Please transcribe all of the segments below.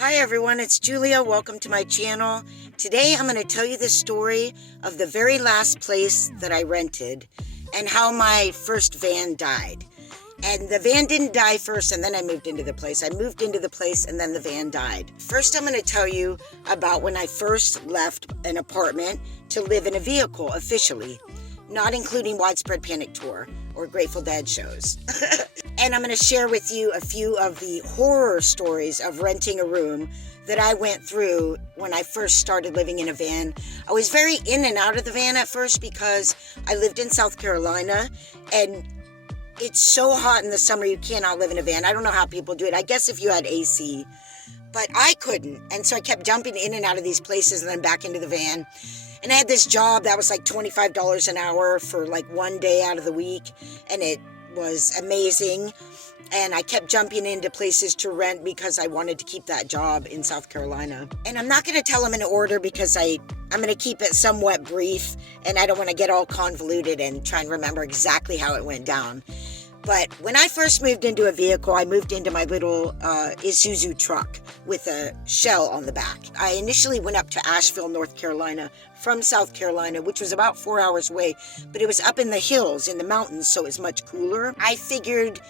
Hi everyone, it's Julia. Welcome to my channel. Today I'm going to tell you the story of the very last place that I rented and how my first van died. And the van didn't die first and then I moved into the place. I moved into the place and then the van died. First I'm going to tell you about when I first left an apartment to live in a vehicle officially, not including Widespread Panic Tour or Grateful Dead shows. And I'm going to share with you a few of the horror stories of renting a room that I went through when I first started living in a van. I was very in and out of the van at first because I lived in South Carolina and it's so hot in the summer you cannot live in a van. I don't know how people do it. I guess if you had AC, but I couldn't. And so I kept jumping in and out of these places and then back into the van. And I had this job that was like $25 an hour for like one day out of the week. And it was amazing. And I kept jumping into places to rent because I wanted to keep that job in South Carolina. And I'm not going to tell them in order because I'm going to keep it somewhat brief. And I don't want to get all convoluted and try and remember exactly how it went down. But when I first moved into a vehicle, I moved into my little Isuzu truck with a shell on the back. I initially went up to Asheville, North Carolina from South Carolina, which was about 4 hours away, but it was up in the hills, in the mountains, so it was much cooler. I figured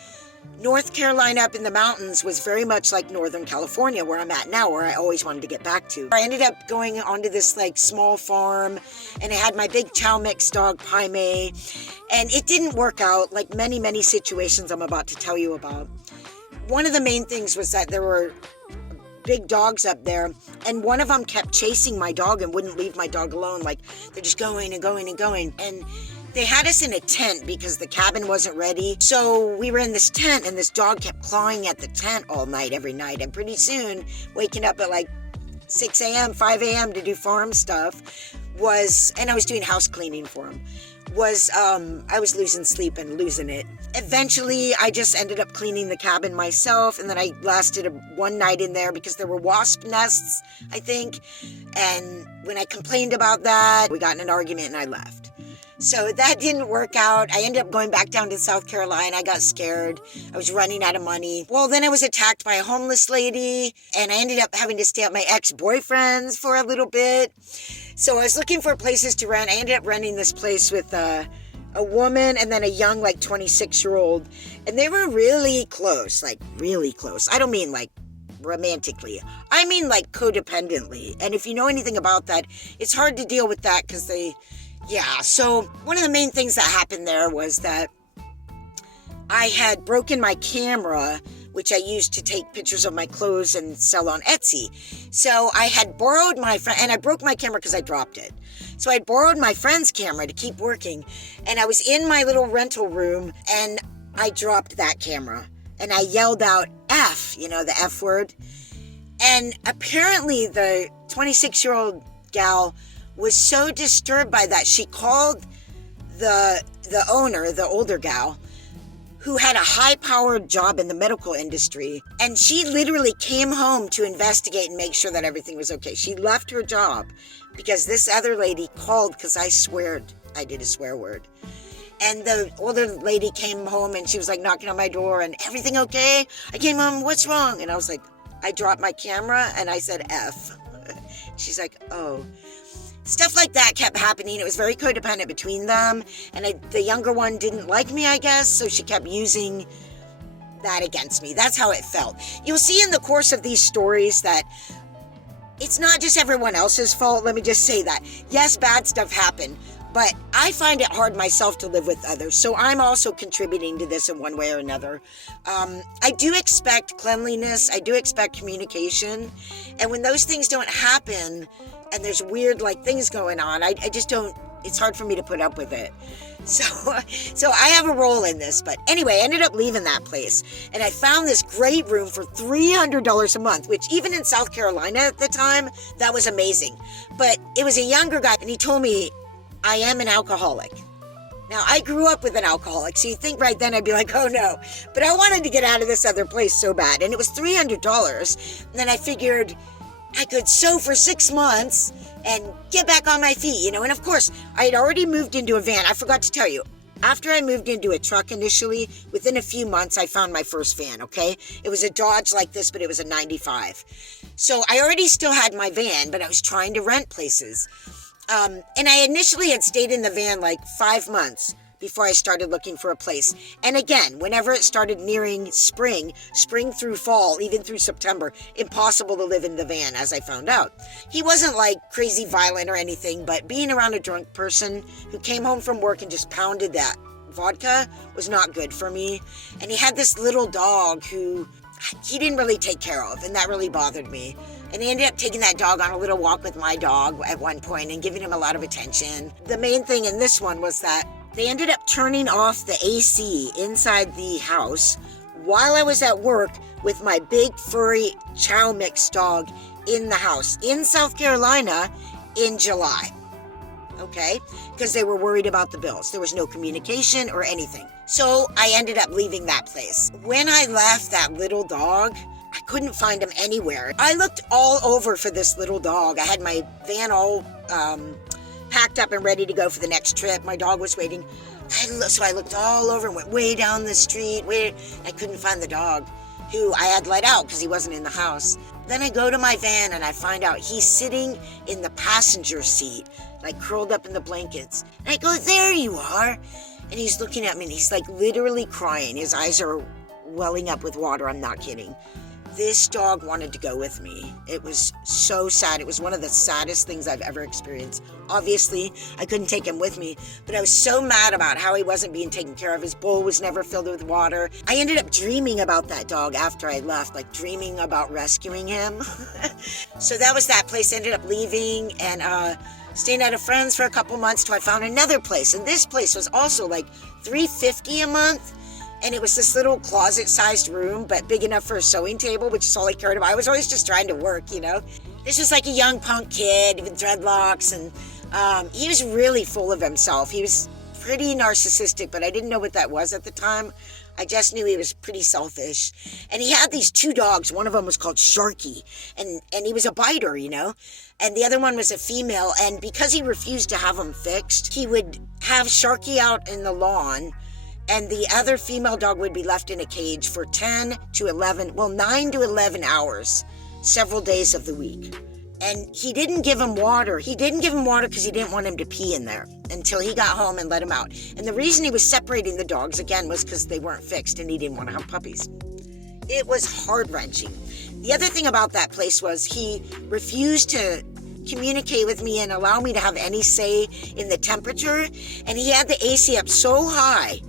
North Carolina up in the mountains was very much like Northern California, where I'm at now, where I always wanted to get back to. I ended up going onto this like small farm, and I had my big chow mix dog, Pai Mei, and it didn't work out like many, many situations I'm about to tell you about. One of the main things was that there were big dogs up there, and one of them kept chasing my dog and wouldn't leave my dog alone. Like, they're just going and going and going. And they had us in a tent because the cabin wasn't ready. So we were in this tent and this dog kept clawing at the tent all night, every night. And pretty soon, waking up at like 6 a.m., 5 a.m. to do farm stuff and I was doing house cleaning for him, I was losing sleep and losing it. Eventually, I just ended up cleaning the cabin myself, and then I lasted one night in there because there were wasp nests, I think. And when I complained about that, we got in an argument and I left. So that didn't work out. I ended up going back down to South Carolina. I got scared. I was running out of money. Well, then I was attacked by a homeless lady, and I ended up having to stay at my ex-boyfriend's for a little bit. So I was looking for places to rent. I ended up renting this place with a woman and then a young, like 26-year-old. And they were really close, like really close. I don't mean like romantically. I mean like codependently. And if you know anything about that, it's hard to deal with that because so one of the main things that happened there was that I had broken my camera, which I used to take pictures of my clothes and sell on Etsy. So I had borrowed my friend, and I broke my camera because I dropped it. So I borrowed my friend's camera to keep working, and I was in my little rental room, and I dropped that camera, and I yelled out F, the F word. And apparently the 26-year-old gal was so disturbed by that, she called the owner, the older gal, who had a high-powered job in the medical industry, and she literally came home to investigate and make sure that everything was okay. She left her job because this other lady called because I did a swear word. And the older lady came home and she was like knocking on my door and, everything okay? I came home, what's wrong? And I was like, I dropped my camera and I said F. She's like, oh. Stuff like that kept happening. It was very codependent between them. And the younger one didn't like me, I guess, so she kept using that against me. That's how it felt. You'll see in the course of these stories that it's not just everyone else's fault. Let me just say that. Yes, bad stuff happened, but I find it hard myself to live with others. So I'm also contributing to this in one way or another. I do expect cleanliness. I do expect communication. And when those things don't happen, and there's weird things going on, I just don't, it's hard for me to put up with it. So I have a role in this. But anyway, I ended up leaving that place. And I found this great room for $300 a month, which even in South Carolina at the time, that was amazing. But it was a younger guy, and he told me, I am an alcoholic. Now, I grew up with an alcoholic, so you think right then I'd be like, oh no. But I wanted to get out of this other place so bad. And it was $300. And then I figured I could sew for 6 months and get back on my feet, And of course, I had already moved into a van. I forgot to tell you, After I moved into a truck initially, within a few months, I found my first van, okay? It was a Dodge like this, but it was a 95. So I already still had my van, but I was trying to rent places. And I initially had stayed in the van like 5 months before I started looking for a place. And again, whenever it started nearing spring through fall, even through September, impossible to live in the van, as I found out. He wasn't like crazy violent or anything, but being around a drunk person who came home from work and just pounded that vodka was not good for me. And he had this little dog who he didn't really take care of, and that really bothered me. And he ended up taking that dog on a little walk with my dog at one point and giving him a lot of attention. The main thing in this one was that they ended up turning off the AC inside the house while I was at work with my big furry chow mix dog in the house in South Carolina in July. Okay? Because they were worried about the bills. There was no communication or anything. So I ended up leaving that place. When I left that little dog, I couldn't find him anywhere. I looked all over for this little dog. I had my van all packed up and ready to go for the next trip. My dog was waiting. So I looked all over and went way down the street. I couldn't find the dog, who I had let out because he wasn't in the house. Then I go to my van and I find out he's sitting in the passenger seat, like curled up in the blankets. And I go, there you are. And he's looking at me and he's like literally crying. His eyes are welling up with water. I'm not kidding. This dog wanted to go with me. It was so sad. It was one of the saddest things I've ever experienced. Obviously, I couldn't take him with me, but I was so mad about how he wasn't being taken care of. His bowl was never filled with water. I ended up dreaming about that dog after I left, like dreaming about rescuing him. So that was that place. I ended up leaving and staying at a friend's for a couple months till I found another place. And this place was also like $350 a month. And it was this little closet-sized room, but big enough for a sewing table, which is all I cared about. I was always just trying to work, you know. This was like a young punk kid with dreadlocks, and he was really full of himself. He was pretty narcissistic, but I didn't know what that was at the time. I just knew he was pretty selfish. And he had these 2 dogs. One of them was called Sharky, and he was a biter, you know. And the other one was a female, and because he refused to have them fixed, he would have Sharky out in the lawn, and the other female dog would be left in a cage for 9 to 11 hours, several days of the week. And he didn't give him water. He didn't give him water because he didn't want him to pee in there until he got home and let him out. And the reason he was separating the dogs, again, was because they weren't fixed and he didn't want to have puppies. It was heart-wrenching. The other thing about that place was he refused to communicate with me and allow me to have any say in the temperature. And he had the AC up so high,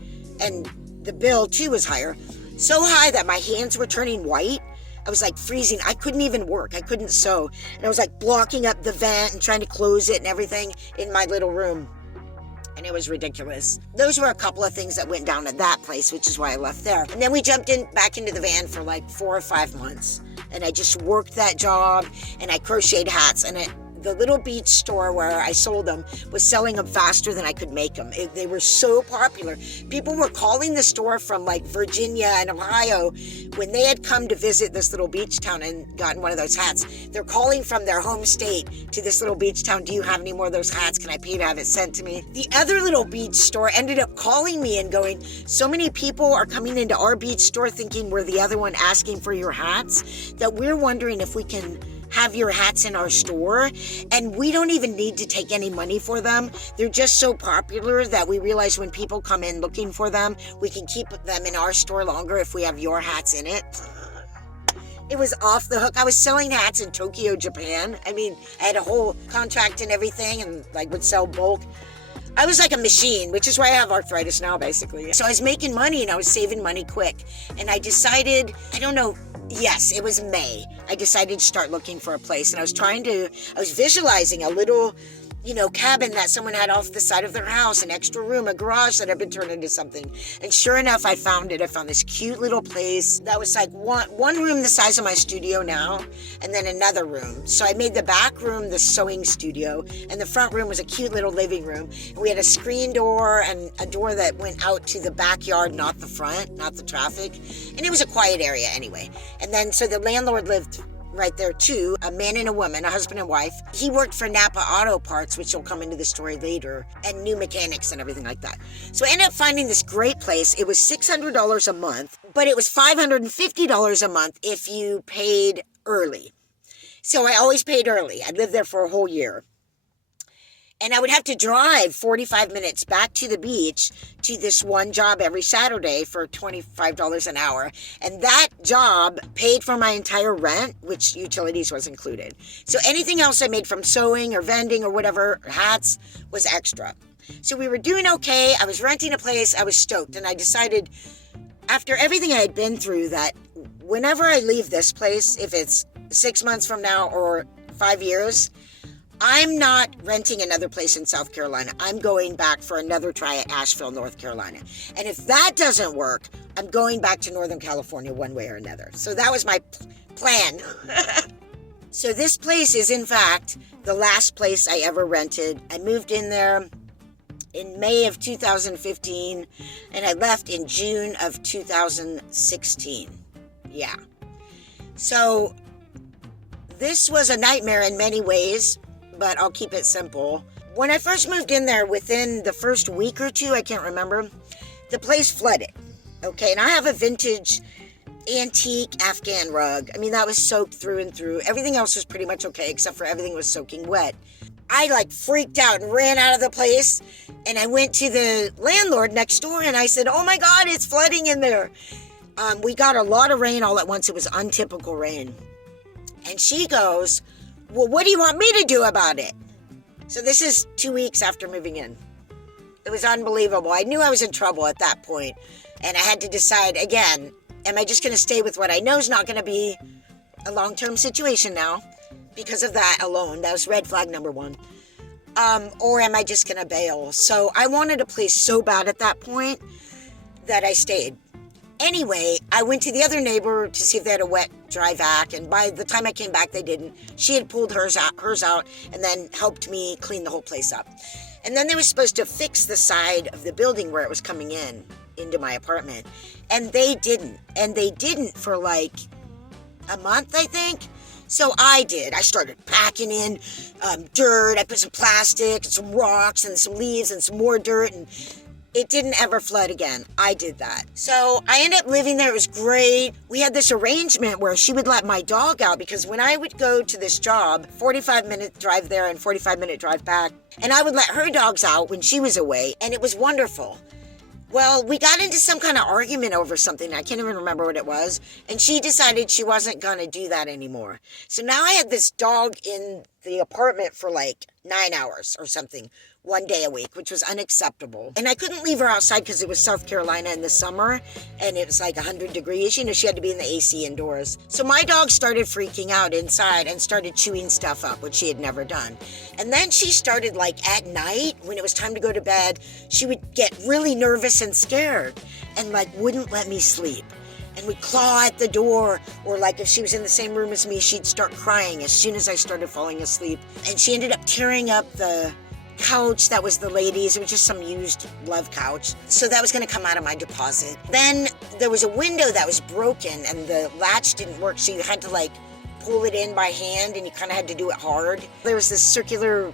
and the bill too was higher, so high that my hands were turning white. I was like freezing. I couldn't even work. I couldn't sew. And I was like blocking up the vent and trying to close it and everything in my little room. And it was ridiculous. Those were a couple of things that went down at that place, which is why I left there. And then we jumped back into the van for like 4 or 5 months. And I just worked that job, and I crocheted hats, and the little beach store where I sold them was selling them faster than I could make them. They were so popular. People were calling the store from like Virginia and Ohio when they had come to visit this little beach town and gotten one of those hats. They're calling from their home state to this little beach town. Do you have any more of those hats? Can I pay to have it sent to me? The other little beach store ended up calling me and going, so many people are coming into our beach store thinking we're the other one asking for your hats that we're wondering if we can have your hats in our store, and we don't even need to take any money for them. They're just so popular that we realize when people come in looking for them, we can keep them in our store longer if we have your hats in it. It was off the hook. I was selling hats in Tokyo, Japan. I mean, I had a whole contract and everything, and like would sell bulk. I was like a machine, which is why I have arthritis now, basically. So I was making money and I was saving money quick. And I decided, yes, it was May. I decided to start looking for a place. And I was visualizing a little, cabin that someone had off the side of their house, an extra room, a garage that had been turned into something. And sure enough, I found it. I found this cute little place that was like one room the size of my studio now, and then another room. So I made the back room the sewing studio, and the front room was a cute little living room. And we had a screen door and a door that went out to the backyard, not the front, not the traffic. And it was a quiet area anyway. And then, so the landlord lived right there too, a man and a woman, a husband and wife. He worked for Napa Auto Parts, which will come into the story later, and new mechanics and everything like that. So I ended up finding this great place. It was $600 a month, but it was $550 a month if you paid early. So I always paid early. I lived there for a whole year. And I would have to drive 45 minutes back to the beach to this one job every Saturday for $25 an hour. And that job paid for my entire rent, which utilities was included. So anything else I made from sewing or vending or whatever, hats, was extra. So we were doing okay. I was renting a place. I was stoked. And I decided, after everything I had been through, that whenever I leave this place, if it's 6 months from now or 5 years, I'm not renting another place in South Carolina. I'm going back for another try at Asheville, North Carolina. And if that doesn't work, I'm going back to Northern California one way or another. So that was my plan. So this place is, in fact, the last place I ever rented. I moved in there in May of 2015, and I left in June of 2016. Yeah. So this was a nightmare in many ways, but I'll keep it simple. When I first moved in there, within the first week or two, I can't remember, the place flooded. Okay, and I have a vintage antique Afghan rug. I mean, that was soaked through and through. Everything else was pretty much okay, except for everything was soaking wet. I freaked out and ran out of the place, and I went to the landlord next door and I said, "Oh my God, it's flooding in there." We got a lot of rain all at once. It was untypical rain. And she goes, "Well, what do you want me to do about it?" So this is 2 weeks after moving in. It was unbelievable. I knew I was in trouble at that point, and I had to decide again, am I just going to stay with what I know is not going to be a long-term situation now because of that alone? That was red flag number one. Or am I just going to bail? So I wanted a place so bad at that point that I stayed. Anyway, I went to the other neighbor to see if they had a wet, dry vac, and by the time I came back, they didn't. She had pulled hers out and then helped me clean the whole place up. And then they were supposed to fix the side of the building where it was coming into my apartment. And they didn't. And they didn't for a month, I think. So I did. I started packing in dirt. I put some plastic and some rocks and some leaves and some more dirt, and it didn't ever flood again. I did that. So I ended up living there. It was great. We had this arrangement where she would let my dog out, because when I would go to this job, 45-minute drive there and 45-minute drive back, and I would let her dogs out when she was away, and it was wonderful. Well, we got into some kind of argument over something. I can't even remember what it was. And she decided she wasn't going to do that anymore. So now I had this dog in the apartment for 9 hours or something, one day a week, which was unacceptable. And I couldn't leave her outside because it was South Carolina in the summer and it was 100 degrees. She had to be in the AC indoors. So my dog started freaking out inside and started chewing stuff up, which she had never done. And then she started at night, when it was time to go to bed, she would get really nervous and scared and wouldn't let me sleep. And would claw at the door, or if she was in the same room as me, she'd start crying as soon as I started falling asleep. And she ended up tearing up the couch that was the ladies'. It was just some used love couch. So that was going to come out of my deposit. Then there was a window that was broken and the latch didn't work, so you had to pull it in by hand, and you kind of had to do it hard. There was this circular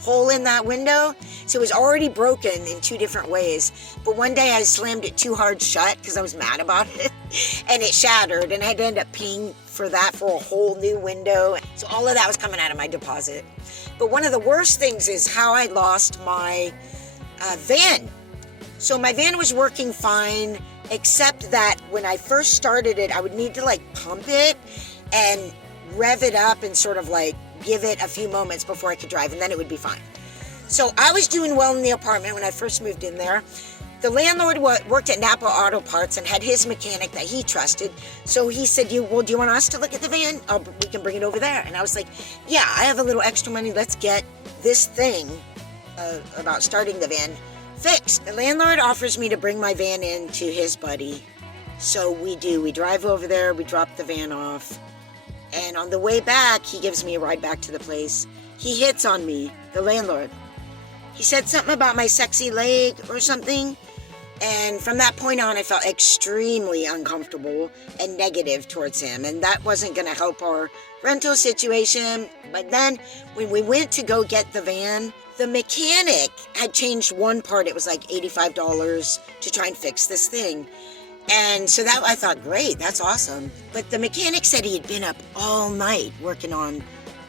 hole in that window, so it was already broken in 2 different ways. But one day I slammed it too hard shut because I was mad about it, and it shattered, and I had to end up paying for that for a whole new window. So all of that was coming out of my deposit. But one of the worst things is how I lost my van. So my van was working fine, except that when I first started it, I would need to pump it and rev it up and sort of give it a few moments before I could drive, and then it would be fine. So I was doing well in the apartment when I first moved in there. The landlord worked at Napa Auto Parts and had his mechanic that he trusted. So he said, do you want us to look at the van? We can bring it over there. And I was like, yeah, I have a little extra money. Let's get this thing about starting the van fixed. The landlord offers me to bring my van in to his buddy. So we do. We drive over there. We drop the van off. And on the way back, he gives me a ride back to the place. He hits on me, the landlord. He said something about my sexy leg or something. And from that point on, I felt extremely uncomfortable and negative towards him. And that wasn't going to help our rental situation. But then when we went to go get the van, the mechanic had changed one part. It was like $85 to try and fix this thing. And so that I thought, great, that's awesome. But the mechanic said he had been up all night working on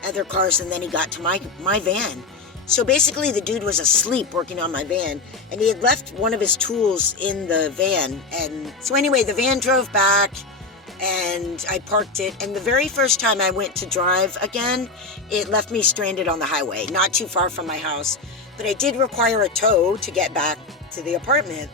other cars, and then he got to my van. So basically the dude was asleep working on my van, and he had left one of his tools in the van. And so anyway, the van drove back and I parked it. And the very first time I went to drive again, it left me stranded on the highway, not too far from my house. But I did require a tow to get back to the apartment.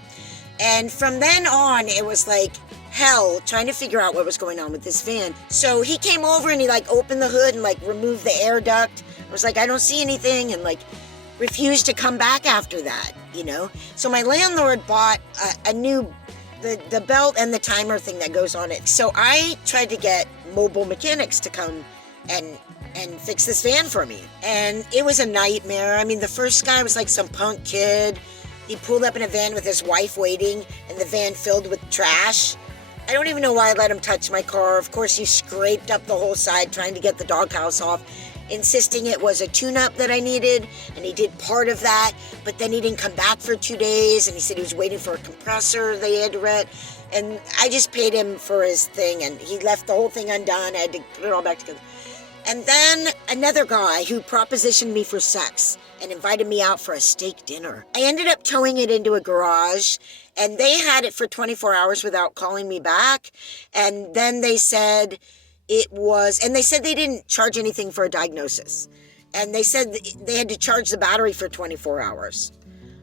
And from then on, it was like hell trying to figure out what was going on with this van. So he came over and he like opened the hood and like removed the air duct. I was like, I don't see anything, and like refused to come back after that, you know? So my landlord bought a new, the belt and the timer thing that goes on it. So I tried to get mobile mechanics to come and fix this van for me. And it was a nightmare. I mean, the first guy was like some punk kid. He pulled up in a van with his wife waiting, and the van filled with trash. I don't even know why I let him touch my car. Of course, he scraped up the whole side trying to get the doghouse off, insisting it was a tune-up that I needed, and he did part of that, but then he didn't come back for 2 days, and he said he was waiting for a compressor they had to rent, and I just paid him for his thing, and he left the whole thing undone. I had to put it all back together. And then another guy who propositioned me for sex and invited me out for a steak dinner. I ended up towing it into a garage, and they had it for 24 hours without calling me back. And then they said they didn't charge anything for a diagnosis. And they said they had to charge the battery for 24 hours.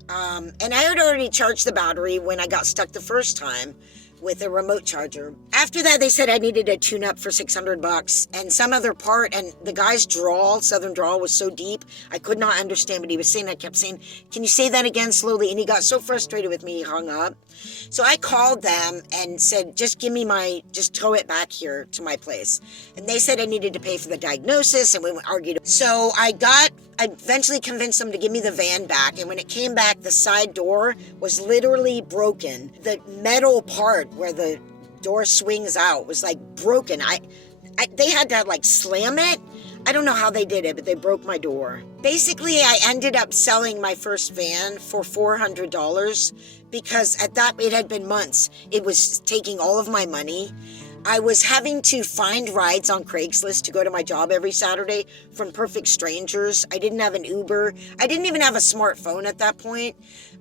And I had already charged the battery when I got stuck the first time with a remote charger. After that, they said I needed a tune-up for $600 and some other part, and the guy's southern drawl was so deep, I could not understand what he was saying. I kept saying, can you say that again slowly? And he got so frustrated with me, he hung up. So I called them and said, just tow it back here to my place. And they said I needed to pay for the diagnosis, and we argued. So I eventually convinced them to give me the van back, and when it came back, the side door was literally broken. The metal part where the door swings out was like broken. They had to like slam it. I don't know how they did it, but they broke my door. Basically, I ended up selling my first van for $400 because it had been months. It was taking all of my money. I was having to find rides on Craigslist to go to my job every Saturday from perfect strangers. I didn't have an Uber. I didn't even have a smartphone at that point.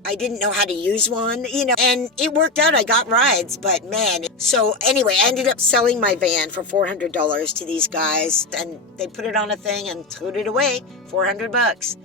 I didn't know how to use one, and it worked out. I got rides, but man. So anyway, I ended up selling my van for $400 to these guys, and they put it on a thing and towed it away, $400.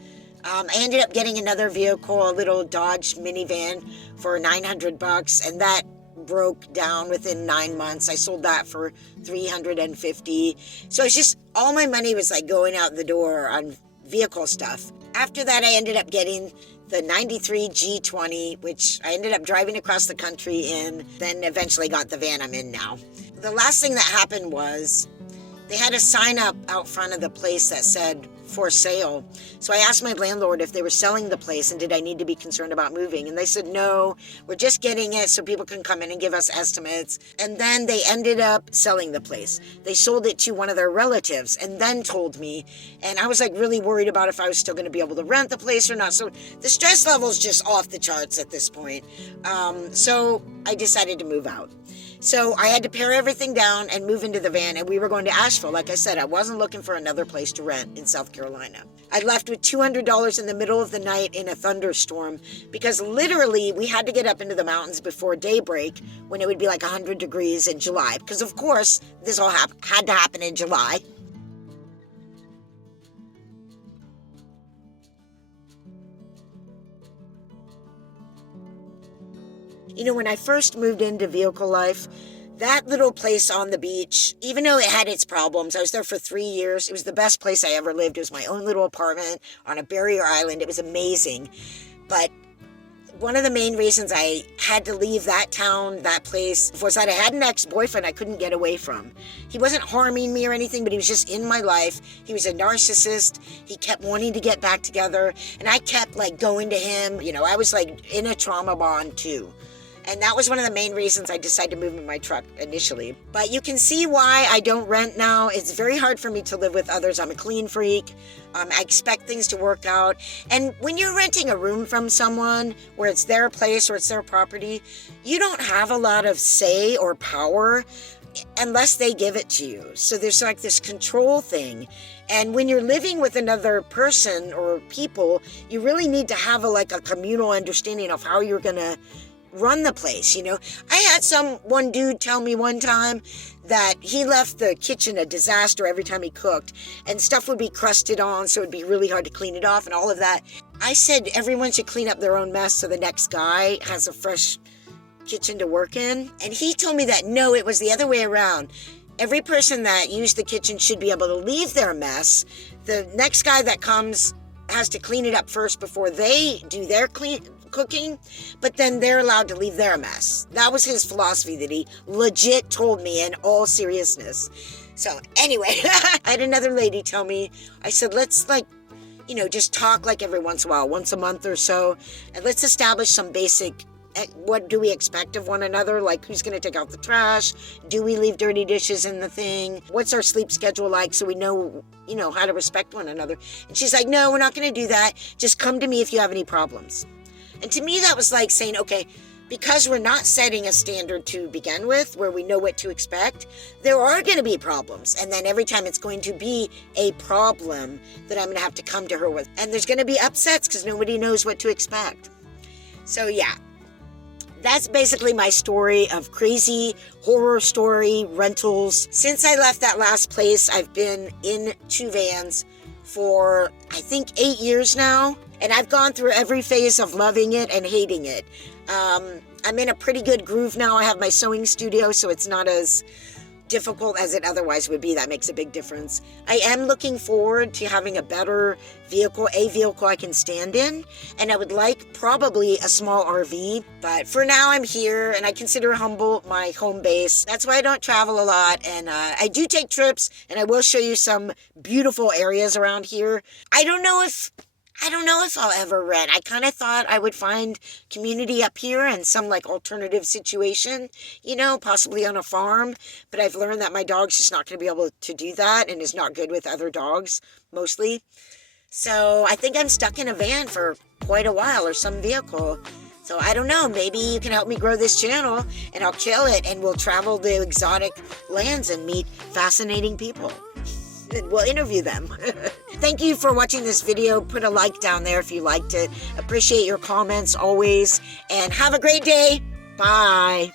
I ended up getting another vehicle, a little Dodge minivan for $900, and that broke down within 9 months. I sold that for $350. So it's just all my money was like going out the door on vehicle stuff. After that, I ended up getting the 93 G20, which I ended up driving across the country in, then eventually got the van I'm in now. The last thing that happened was they had a sign up out front of the place that said for sale. So I asked my landlord if they were selling the place and did I need to be concerned about moving. And they said, no, we're just getting it so people can come in and give us estimates. And then they ended up selling the place. They sold it to one of their relatives and then told me. And I was like really worried about if I was still going to be able to rent the place or not. So the stress level is just off the charts at this point. So I decided to move out. So I had to pare everything down and move into the van, and we were going to Asheville. Like I said, I wasn't looking for another place to rent in South Carolina. I left with $200 in the middle of the night in a thunderstorm because literally we had to get up into the mountains before daybreak when it would be like 100 degrees in July. Because of course, this all had to happen in July. When I first moved into vehicle life, that little place on the beach, even though it had its problems, I was there for 3 years. It was the best place I ever lived. It was my own little apartment on a barrier island. It was amazing. But one of the main reasons I had to leave that town, that place, was that I had an ex-boyfriend I couldn't get away from. He wasn't harming me or anything, but he was just in my life. He was a narcissist. He kept wanting to get back together, and I kept like going to him. I was like in a trauma bond too. And that was one of the main reasons I decided to move in my truck initially. But you can see why I don't rent now. It's very hard for me to live with others. I'm a clean freak. I expect things to work out. And when you're renting a room from someone where it's their place or it's their property, you don't have a lot of say or power unless they give it to you. So there's like this control thing. And when you're living with another person or people, you really need to have a communal understanding of how you're going to run the place. I had one dude tell me one time that he left the kitchen a disaster every time he cooked, and stuff would be crusted on, so it'd be really hard to clean it off and all of that. I said everyone should clean up their own mess so the next guy has a fresh kitchen to work in. And he told me that no, it was the other way around. Every person that used the kitchen should be able to leave their mess. The next guy that comes has to clean it up first before they do their cooking, but then they're allowed to leave their mess. That was his philosophy that he legit told me in all seriousness. So anyway, I had another lady tell me, I said, let's just talk every once in a while, once a month or so, and let's establish some basic, what do we expect of one another? Who's going to take out the trash? Do we leave dirty dishes in the thing? What's our sleep schedule like so we know, how to respect one another? And she's like, no, we're not going to do that. Just come to me if you have any problems. And to me, that was like saying, okay, because we're not setting a standard to begin with where we know what to expect, there are going to be problems. And then every time it's going to be a problem that I'm going to have to come to her with. And there's going to be upsets because nobody knows what to expect. So yeah, that's basically my story of crazy horror story rentals. Since I left that last place, I've been in 2 vans for, I think, 8 years now. And I've gone through every phase of loving it and hating it. I'm in a pretty good groove now. I have my sewing studio, so it's not as difficult as it otherwise would be. That makes a big difference. I am looking forward to having a better vehicle, a vehicle I can stand in. And I would like probably a small RV. But for now, I'm here, and I consider Humboldt my home base. That's why I don't travel a lot. And I do take trips, and I will show you some beautiful areas around here. I don't know if I'll ever rent. I kind of thought I would find community up here and some alternative situation, possibly on a farm. But I've learned that my dog's just not going to be able to do that and is not good with other dogs, mostly. So I think I'm stuck in a van for quite a while, or some vehicle. So I don't know, maybe you can help me grow this channel and I'll kill it and we'll travel the exotic lands and meet fascinating people. And we'll interview them. Thank you for watching this video. Put a like down there if you liked it. Appreciate your comments always. And have a great day. Bye.